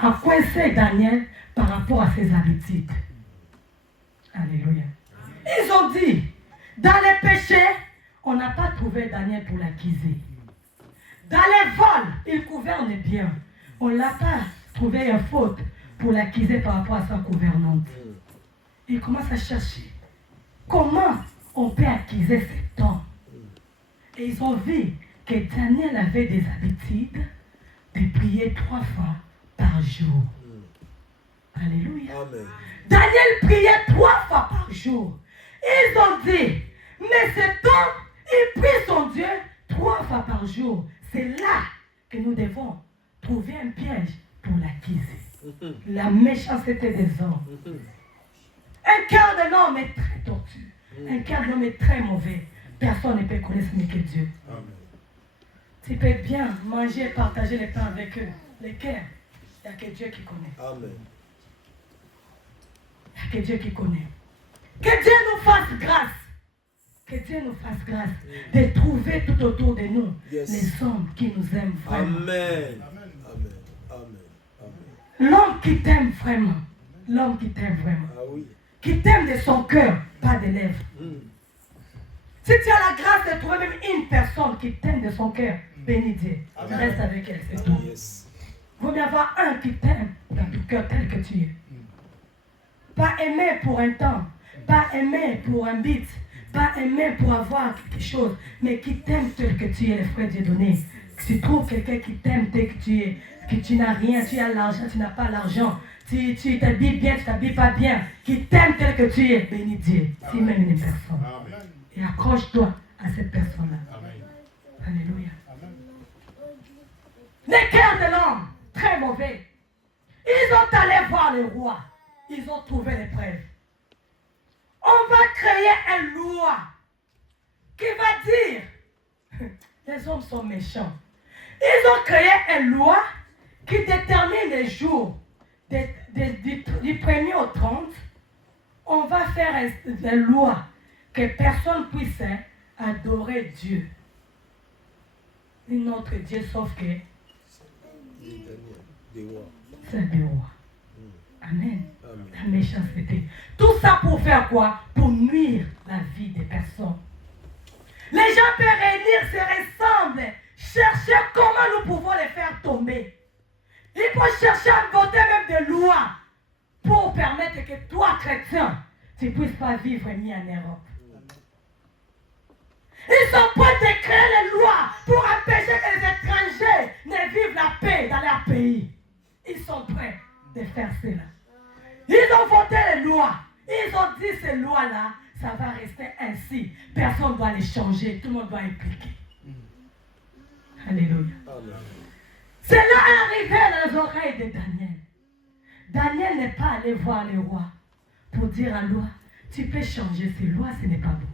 à coincer Daniel par rapport à ses habitudes. Alléluia. Ils ont dit, dans les péchés, on n'a pas trouvé Daniel pour l'accuser. Dans les vols, il gouverne bien. On ne l'a pas trouvé une faute pour l'accuser par rapport à sa gouvernante. Il commence à chercher comment on peut accuser cet homme. Et ils ont vu que Daniel avait des habitudes de prier 3 fois par jour. Alléluia. Amen. Daniel priait 3 fois par jour. Ils ont dit, mais cet homme, il prie son Dieu 3 fois par jour. C'est là que nous devons trouver un piège pour l'accuser. La méchanceté des hommes. Un cœur de l'homme est très tortu. Un cœur de l'homme est très mauvais. Personne ne peut connaître mieux que Dieu. Amen. Tu peux bien manger et partager les pains avec eux. Les cœurs, il n'y a que Dieu qui connaît. Amen. Il n'y a que Dieu qui connaît. Que Dieu nous fasse grâce. Que Dieu nous fasse grâce de trouver tout autour de nous les hommes qui nous aiment vraiment. Amen. Amen. Amen. Amen. L'homme qui t'aime vraiment. L'homme qui t'aime vraiment. Ah oui. Qui t'aime de son cœur, pas des lèvres. Si tu as la grâce de trouver même une personne qui t'aime de son cœur, bénis Dieu. Reste avec elle, c'est tout. Yes. Il vaut mieux avoir un qui t'aime dans ton cœur tel que tu es. Pas aimer pour un temps, pas aimer pour un bit, pas aimer pour avoir quelque chose, mais qui t'aime tel que tu es, les frères Dieu donné. Tu trouves quelqu'un qui t'aime tel que tu es, que tu n'as rien, tu as l'argent, tu n'as pas l'argent, tu t'habilles bien, tu t'habilles pas bien, qui t'aime tel que tu es, bénis Dieu. Si même une personne. Et accroche-toi à cette personne-là. Alléluia. Les cœurs de l'homme, très mauvais. Ils ont allé voir le roi. Ils ont trouvé les preuves. On va créer une loi qui va dire, les hommes sont méchants. Ils ont créé une loi qui détermine les jours du 1er au 30. On va faire une loi que personne puisse adorer Dieu. Un autre Dieu sauf que c'est des rois. Amen. La méchanceté. Tout ça pour faire quoi? Pour nuire la vie des personnes. Les gens peuvent réunir, se ressemblent, chercher comment nous pouvons les faire tomber. Il faut chercher à voter même des lois pour permettre que toi, chrétien, tu ne puisses pas vivre mis en Europe. Ils sont prêts de créer les lois pour empêcher que les étrangers ne vivent la paix dans leur pays. Ils sont prêts de faire cela. Ils ont voté les lois. Ils ont dit ces lois-là, ça va rester ainsi. Personne ne doit les changer. Tout le monde doit impliquer. Alléluia. Cela est arrivé dans les oreilles de Daniel. Daniel n'est pas allé voir le roi pour dire à la loi, tu peux changer ces lois, ce n'est pas bon.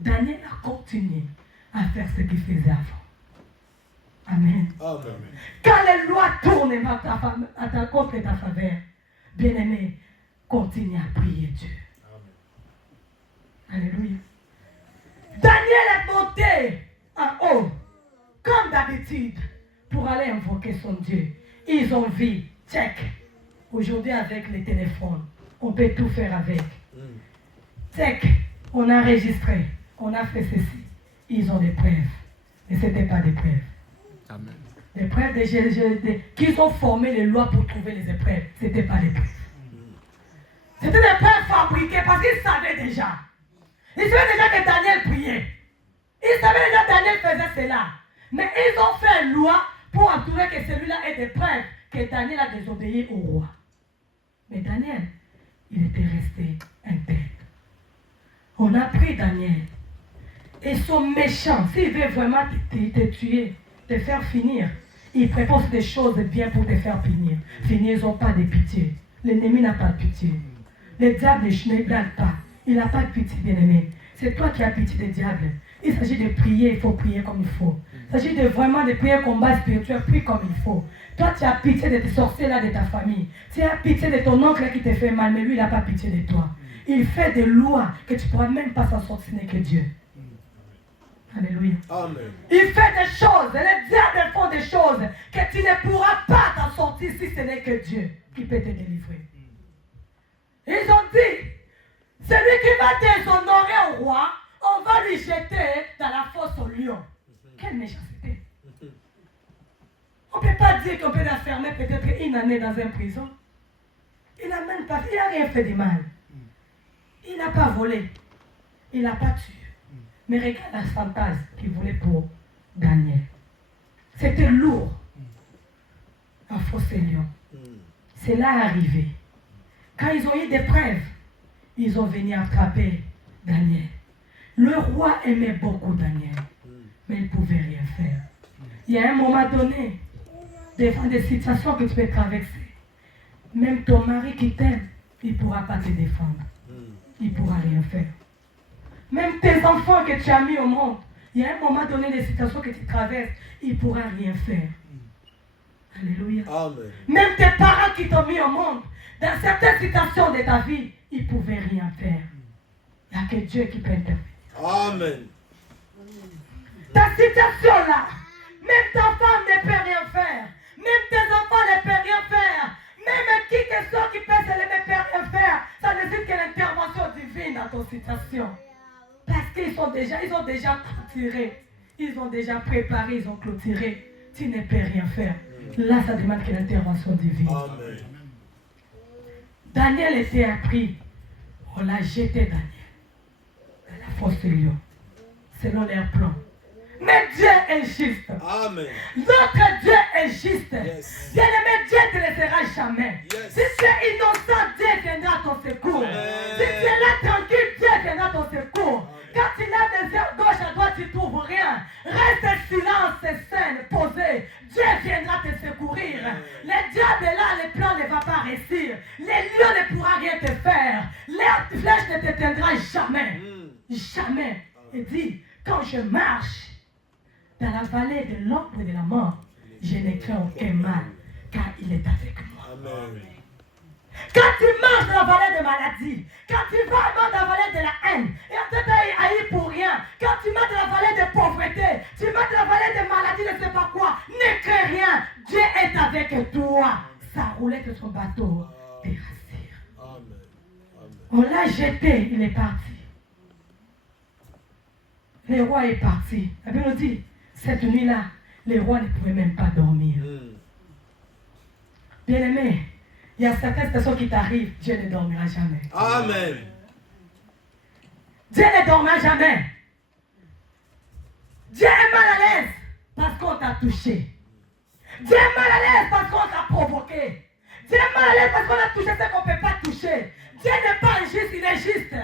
Daniel a continué à faire ce qu'il faisait avant. Amen. Amen. Quand les lois tournent contre ta faveur, bien-aimé, continue à prier Dieu. Amen. Alléluia. Daniel est monté en haut, comme d'habitude, pour aller invoquer son Dieu. Ils ont vu, check. Aujourd'hui, avec les téléphones, on peut tout faire avec. Check, on a enregistré, on a fait ceci. Ils ont des preuves. Mais ce n'était pas des preuves. Amen. Les preuves qu'ils ont formé les lois pour trouver les épreuves, ce n'était pas des preuves. C'était des preuves fabriquées parce qu'ils savaient déjà. Ils savaient déjà que Daniel priait. Ils savaient déjà que Daniel faisait cela. Mais ils ont fait une loi pour entourer que celui-là ait des preuves que Daniel a désobéi au roi. Mais Daniel, il était resté intègre. On a pris Daniel. Ils sont méchants. S'ils veulent vraiment te tuer, te faire finir, ils préparent des choses bien pour te faire finir. Finir, ils n'ont pas de pitié. L'ennemi n'a pas de pitié. Le diable ne blague pas. Il n'a pas de pitié, bien-aimé. C'est toi qui as pitié des diables. Il s'agit de prier, il faut prier comme il faut. Il s'agit de vraiment de prier combat spirituel, prie comme il faut. Toi, tu as pitié de tes sorciers-là de ta famille. Tu as pitié de ton oncle qui te fait mal, mais lui, il n'a pas pitié de toi. Il fait des lois que tu ne pourras même pas s'en sortir que Dieu. Alléluia. Amen. Il fait des choses, les diables font des choses que tu ne pourras pas t'en sortir si ce n'est que Dieu qui peut te délivrer. Ils ont dit, celui qui va déshonorer au roi, on va lui jeter dans la fosse au lion. Quelle méchanceté. On ne peut pas dire qu'on peut l'enfermer peut-être une année dans une prison. Il n'a même pas, il n'a rien fait de mal. Il n'a pas volé. Il n'a pas tué. Mais regarde la sentence qu'il voulait pour Daniel. C'était lourd. Un fossé lion. Cela est arrivé. Quand ils ont eu des preuves, ils ont venu attraper Daniel. Le roi aimait beaucoup Daniel, mais il ne pouvait rien faire. Il y a un moment donné, devant des situations que tu peux traverser, même ton mari qui t'aime, il ne pourra pas te défendre. Il ne pourra rien faire. Même tes enfants que tu as mis au monde, il y a un moment donné, des situations que tu traverses, il ne pourra rien faire. Alléluia. Amen. Même tes parents qui t'ont mis au monde, dans certaines situations de ta vie, ils ne pouvaient rien faire. Il n'y a que Dieu qui peut intervenir. Amen. Ta situation-là, même ta femme ne peut rien faire. Même tes enfants ne peuvent rien faire. Même qui que soit qui peut se lever ne peut rien faire. Ça nécessite que l'intervention divine dans ton situation. Parce qu'ils ont déjà clôturé. Ils ont déjà préparé, ils ont clôturé. Tu ne peux rien faire. Là, ça demande que l'intervention divine. Amen. Daniel était appris. On l'a jeté, Daniel, dans la fosse de lion, selon leur plan. Mais Dieu est juste. Amen. Notre Dieu est juste. Yes. Bien-aimé, Dieu ne te laissera jamais. Yes. Si tu es innocent, Dieu viendra à ton secours. Amen. Si tu es là tranquille, Dieu viendra à ton secours. Quand tu lèves les yeux gauche à droite, tu ne trouves rien. Reste silence, saine, posé. Dieu viendra te secourir. Le diable est là, le plan ne va pas réussir. Les lions ne pourront rien te faire. Les flèches ne t'éteindront jamais. Jamais. Et dit, quand je marche dans la vallée de l'ombre et de la mort, je ne crains aucun mal, car il est avec moi. Amen. Quand tu marches dans la vallée de maladie, quand tu vas dans la vallée de la haine, et on t'a haï pour rien, quand tu marches dans la vallée de pauvreté, tu marches dans la vallée de maladie, ne sais pas quoi, ne crains rien, Dieu est avec toi. Sa roulette de son bateau te rassure. Amen. On l'a jeté, il est parti. le roi est parti. La Bible nous dit, cette nuit-là, le roi ne pouvait même pas dormir. Bien-aimé, il y a certaines personnes qui t'arrivent, Dieu ne dormira jamais. Amen. Dieu ne dormira jamais. Dieu est mal à l'aise parce qu'on t'a touché. Dieu est mal à l'aise parce qu'on t'a provoqué. Dieu est mal à l'aise parce qu'on a touché ce qu'on ne peut pas toucher. Dieu n'est pas injuste, il est juste.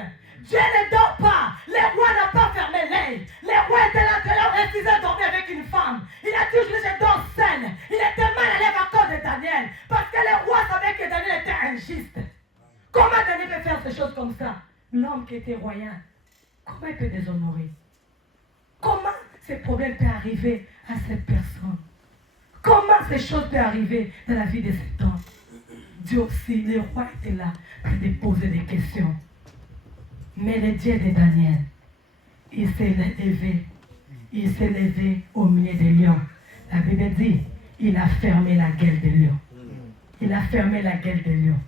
Dieu ne dort pas. Le roi n'a pas fermé l'œil. Le roi était là, refusait de dormir avec une femme. Il a dit aujourd'hui, je dors seul. Il était mal à l'aise à cause de Daniel. Parce que le roi savait que Daniel était injuste. Comment Daniel peut faire ces choses comme ça? L'homme qui était royal, comment il peut déshonorer? Comment ces problèmes peuvent arriver à cette personne? Comment ces choses peuvent arriver dans la vie de cet homme? Dieu aussi, le roi était là pour lui poser des questions. Mais le Dieu de Daniel, il s'est levé. Il s'est levé au milieu des lions. La Bible dit, il a fermé la gueule des lions. Il a fermé la gueule des lions.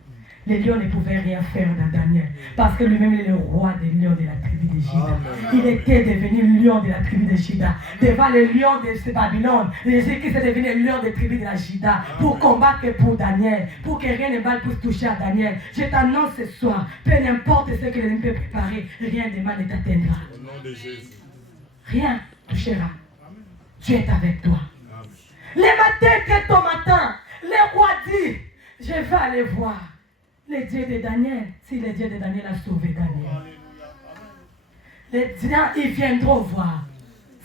Les lions ne pouvaient rien faire dans Daniel. Parce que lui-même est le roi des lions de la tribu de Juda. Il était devenu lion de la tribu de Juda. Devant les lions de Babylone, Jésus-Christ est devenu lion de la tribu de la Juda. Pour combattre pour Daniel. Pour que rien ne mal puisse toucher à Daniel. Je t'annonce ce soir, peu importe ce que l'ennemi peut préparer, rien de mal ne t'atteindra. Au nom de Jésus. Rien ne touchera. Dieu est avec toi. Le matin, très tôt matin, le roi dit, je vais aller voir le Dieu de Daniel. Si le Dieu de Daniel a sauvé Daniel, les dieux, ils viendront voir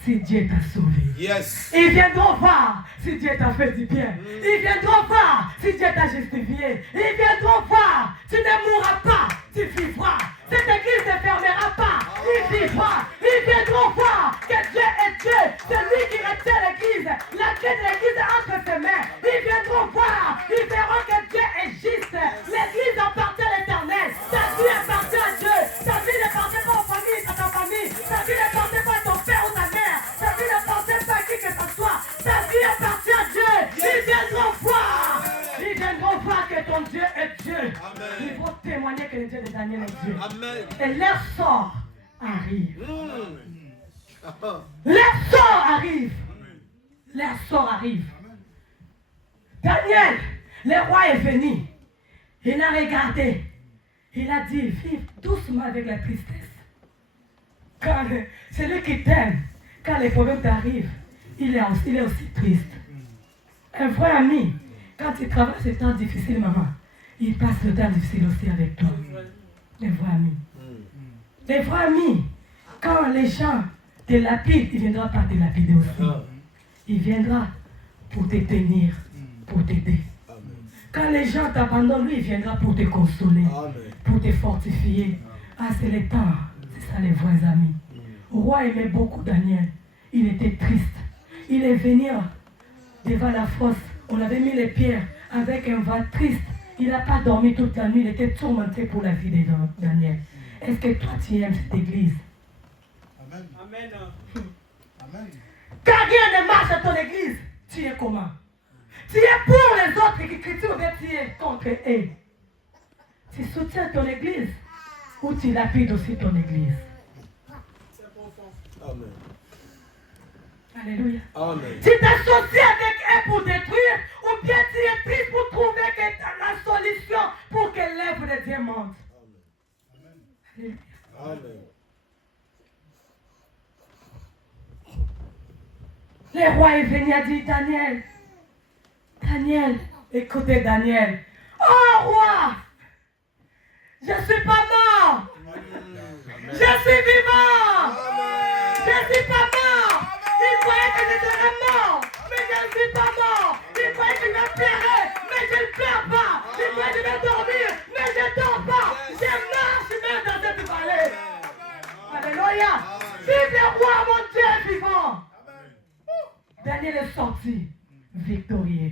si Dieu t'a sauvé. Yes. Ils viendront voir si Dieu t'a fait du bien. Ils viendront voir si Dieu t'a justifié. Ils viendront voir. Tu ne mourras pas, tu vivras. Cette église ne fermera pas. Ils vivront. Ils viendront voir que Dieu est Dieu. Celui qui retient l'église. La clé de l'église est entre ses mains. Ils viendront voir. Ils verront que Dieu est juste. L'église appartient à l'éternel. Ta vie appartient à Dieu. Ta vie n'appartient pas aux familles, à ta famille. Ta vie n'appartient pas à ton père ou ta mère. Ta vie n'appartient pas à qui que ce soit. Ta vie appartient à Dieu. Ils viendront voir. Ils viendront voir que ton Dieu est Dieu. Ils vont témoigner que le Dieu de Daniel est Dieu. Amen. Et leur sort arrive. Leur sort arrive. Leur sort arrive. Daniel, le roi est venu. Il a regardé. Il a dit, vive doucement avec la tristesse. Quand celui qui t'aime, quand les problèmes t'arrivent, il est aussi triste. Un vrai ami, quand il traverse ce temps difficile, maman, il passe le temps difficile aussi avec toi. Les vrais amis. Les vrais amis, quand les gens te lapident, il viendra pas te lapider aussi. Il viendra pour te tenir, pour t'aider. Quand les gens t'abandonnent, lui, il viendra pour te consoler, pour te fortifier. Ah, c'est le temps. C'est ça les vrais amis. Le roi aimait beaucoup Daniel. Il était triste. Il est venu devant la fosse. On avait mis les pierres avec un vent triste. Il n'a pas dormi toute la nuit. Il était tourmenté pour la vie de Daniel. Est-ce que toi, tu aimes cette église? Amen. Amen. Amen. Quand rien ne marche à ton église, tu es comment? Tu es pour les autres qui critiquent ou bien tu es contre eux? Tu soutiens ton église ou tu lapides aussi ton église? Amen. Alléluia. Amen. Tu t'associes avec eux pour détruire ou bien tu es triste pour trouver que la solution pour que l'œuvre de Dieu monte. Alléluia. Amen. Le roi est venu et dit, Daniel, Daniel, écoutez Daniel. Oh roi, je ne suis pas mort. Je suis vivant. Je ne suis pas mort. Il croyait que je serais mort, mais je ne suis pas mort. Il croyait que je me plairais, mais je ne pleure pas. Il croyait que je vais dormir, mais je ne dors pas. Je marche même dans cette vallée. Alléluia. Vive le roi, mon Dieu est vivant. Daniel est sorti victorieux.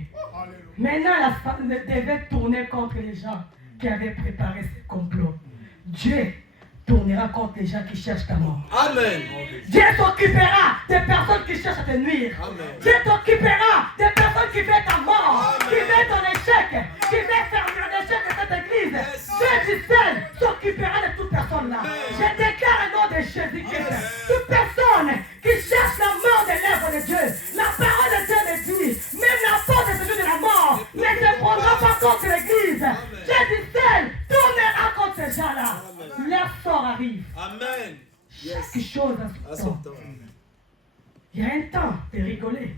Maintenant, la femme devait tourner contre les gens qui avaient préparé ce complot. Dieu tournera contre les gens qui cherchent ta mort. Amen. Dieu s'occupera des personnes qui cherchent à te nuire. Amen. Dieu t'occupera des personnes qui veulent ta mort, qui veulent ton échec, qui veulent faire l'échec de cette église. Dieu du ciel s'occupera de toute personne là. Je déclare au nom de Jésus-Christ. Toute personne leur sort arrive. Amen. Chaque chose a son temps. Il y a un temps de rigoler.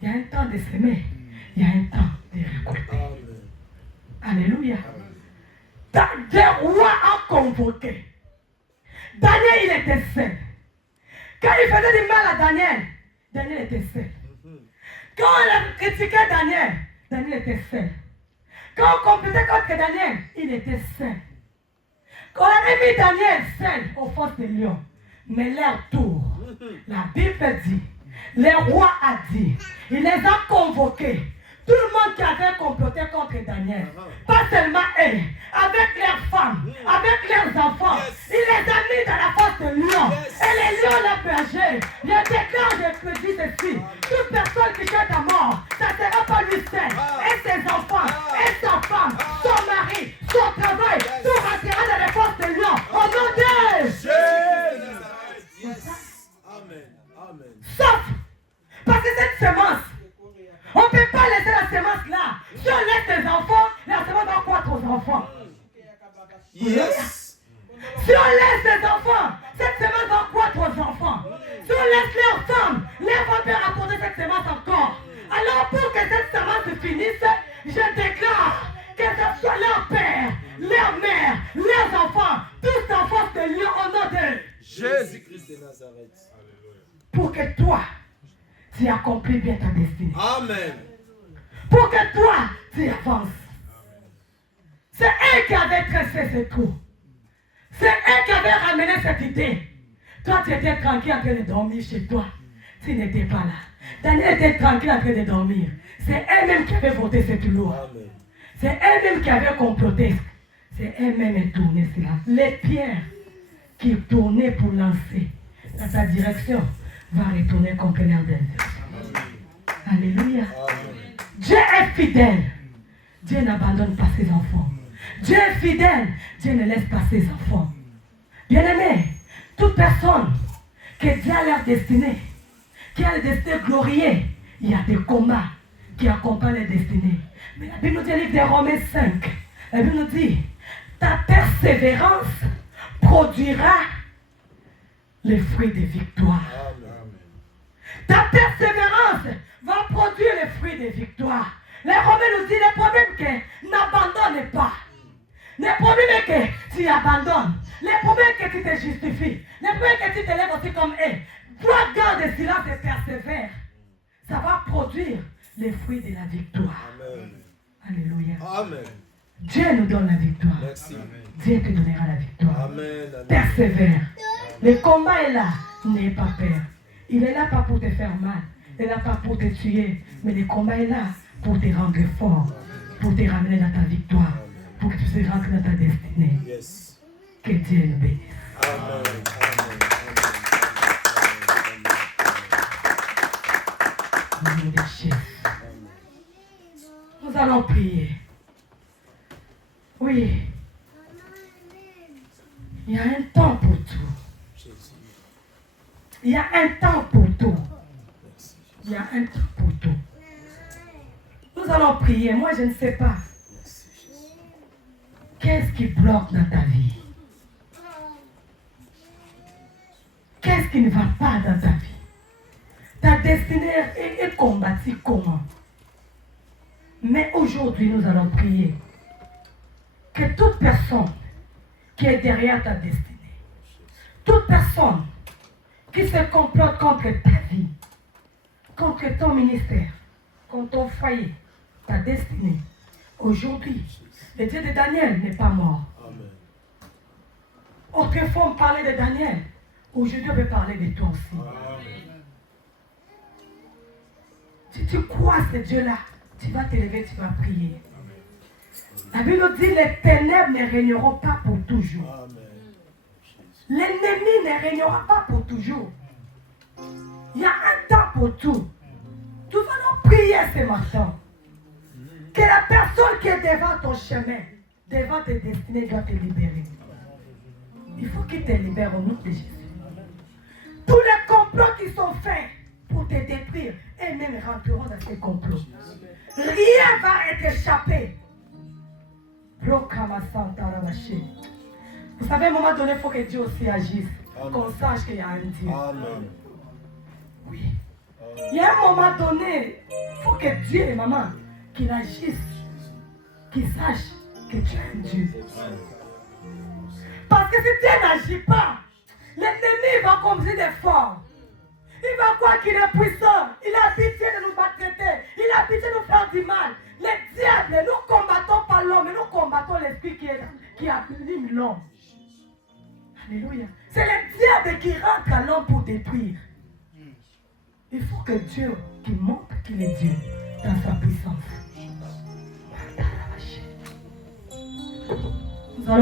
Il y a un temps de s'aimer. Il y a un temps de récolter. Alléluia. Des rois ont convoqué. Daniel, il était seul. Quand il faisait du mal à Daniel, Daniel était seul. Quand on a critiqué Daniel, Daniel était seul. Quand on compétait contre Daniel, il était seul. Quand on a mis Daniel seul aux forces des lions, mais leur tour, la Bible dit, les rois a dit, il les a convoqués. Tout le monde qui avait comploté contre Daniel, pas seulement eux, avec leurs femmes, avec leurs enfants, il les a mis dans la force de lion. Et les lions l'ont bergé. Je déclare, je dis ceci, toute personne qui cherche à mort, ça ne sera pas lui seul, et ses enfants, et sa femme, son mari, son travail, tout rentrera dans les forces de lion. Au nom de Jésus. Amen. Sauf, parce que cette semence, on ne peut pas laisser la semence là. Si on laisse les enfants, la semence va croître aux enfants. Yes. Si on laisse les enfants, cette semence va croître aux enfants. Si on laisse leurs femmes, les femmes peuvent apporter cette semence encore. Alors pour que cette semence se finisse, je déclare que ce soit leur père, leur mère, leurs enfants, tous en force de lion au nom de Jésus-Christ de Nazareth. pour que toi, tu accomplis bien ta destinée. Amen. Pour que toi, tu avances. C'est eux qui avaient tressé ce trou. C'est eux qui avaient ramené cette idée. Toi, tu étais tranquille en train de dormir chez toi. Tu n'étais pas là. Daniel était tranquille en train de dormir. C'est eux-mêmes qui avaient voté cette loi. Amen. C'est eux-mêmes qui avaient comploté. C'est eux-mêmes qui tournaient cela. Les pierres qui tournaient pour lancer dans ta direction va retourner contre l'air d'un Dieu. Alléluia. Amen. Dieu est fidèle. Dieu n'abandonne pas ses enfants. Dieu est fidèle. Dieu ne laisse pas ses enfants. Bien-aimés, toute personne qui Dieu a leur destinée, qui a le destin glorieux, il y a des combats qui accompagnent les destinées. Mais la Bible nous dit, le livre de Romains 5, la Bible nous dit, ta persévérance produira les fruits des victoires. Ta persévérance va produire les fruits des victoires. Les Romains nous disent, le problème est que n'abandonne pas. Le problème est que tu abandonnes. Le problème est que tu te justifies. Le problème est que tu te lèves aussi comme eux. Toi, garde silence et persévère. Ça va produire les fruits de la victoire. Amen. Alléluia. Amen. Dieu nous donne la victoire. Merci. Dieu te donnera la victoire. Amen. Amen. Persévère. Le combat est là. N'aie pas peur. Il est là pas pour te faire mal. Il est là pas pour te tuer. Mais le combat est là pour te rendre fort. Pour te ramener dans ta victoire. Pour que tu puisses rentrer dans ta destinée. Yes. Que Dieu nous bénisse. Amen. Amen. Au nom de Jésus. Nous allons prier. Oui. Il y a un temps pour tout. Jésus. Il y a un temps pour tout. Merci. Il y a un temps pour tout. Nous allons prier. Moi, je ne sais pas. Merci, Jésus. Qu'est-ce qui bloque dans ta vie? Qu'est-ce qui ne va pas dans ta vie? Ta destinée est combattue comment? Mais aujourd'hui, nous allons prier que toute personne qui est derrière ta destinée, toute personne qui se complote contre ta vie, contre ton ministère, contre ton foyer, ta destinée, aujourd'hui, le Dieu de Daniel n'est pas mort. Amen. Autrefois, on parlait de Daniel. Aujourd'hui, on veut parler de toi aussi. Amen. Si tu crois ce Dieu-là, tu vas te lever, tu vas prier. La Bible nous dit, les ténèbres ne régneront pas pour toujours. Amen. L'ennemi ne régnera pas pour toujours. Il y a un temps pour tout. Nous allons prier ce matin. Que la personne qui est devant ton chemin, devant tes destinées, doit te libérer. Il faut qu'il te libère au nom de Jésus. Tous les complots qui sont faits pour te détruire, eux-mêmes rentreront dans ces complots. Rien va être échappé. Vous savez, à un moment donné, il faut que Dieu aussi agisse. Amen. Qu'on sache qu'il y a un Dieu. Amen. Oui. Il y a un moment donné, il faut que Dieu, maman, qu'il agisse. Qu'il sache que tu es un Dieu. Parce que si Dieu n'agit pas, l'ennemi va commettre des forts. Il va croire qu'il est puissant. Il a pitié de nous maltraiter. Il a pitié de nous faire du mal. Les diables, nous combattons pas l'homme, mais nous combattons l'esprit qui anime l'homme. Alléluia. C'est le diable qui rentre à l'homme pour détruire. Il faut que Dieu qui montre qu'il est Dieu dans sa puissance. Nous allons